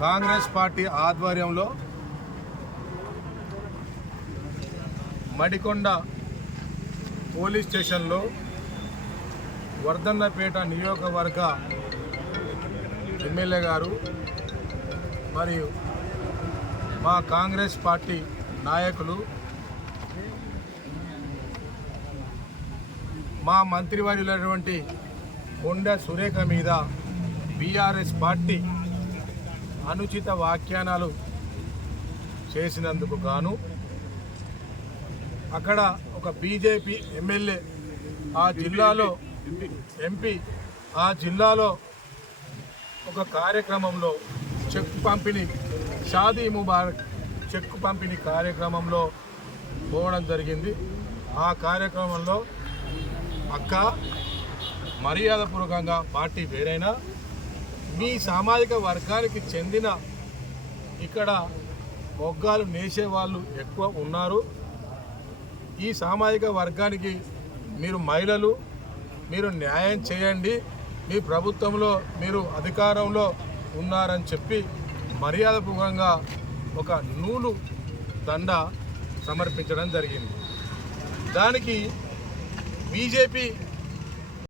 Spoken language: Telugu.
కాంగ్రెస్ పార్టీ ఆధ్వర్యంలో మడికొండ పోలీస్ స్టేషన్లో వర్ధన్నపేట నియోజకవర్గ ఎమ్మెల్యే గారు మరియు మా కాంగ్రెస్ పార్టీ నాయకులు మా మంత్రివర్యులైనటువంటి కొండ సురేఖ మీద బీఆర్ఎస్ పార్టీ అనుచిత వ్యాఖ్యానాలు చేసినందుకు గాను అక్కడ ఒక బీజేపీ ఎమ్మెల్యే ఆ జిల్లాలో ఎంపీ ఆ జిల్లాలో ఒక కార్యక్రమంలో చెక్ పంపిణీ షాదీ ముబారక్ చెక్ పంపిణీ కార్యక్రమంలో పోవడం జరిగింది. ఆ కార్యక్రమంలో అక్క మర్యాదపూర్వకంగా పార్టీ వేరైనా మీ సామాజిక వర్గానికి చెందిన ఇక్కడ మొగ్గాలు నేసేవాళ్ళు ఎక్కువ ఉన్నారు. ఈ సామాజిక వర్గానికి మీరు మహిళలు మీరు న్యాయం చేయండి, మీ ప్రభుత్వంలో మీరు అధికారంలో ఉన్నారని చెప్పి మర్యాదపూర్వకంగా ఒక నూలు దండ సమర్పించడం జరిగింది. దానికి బీజేపీ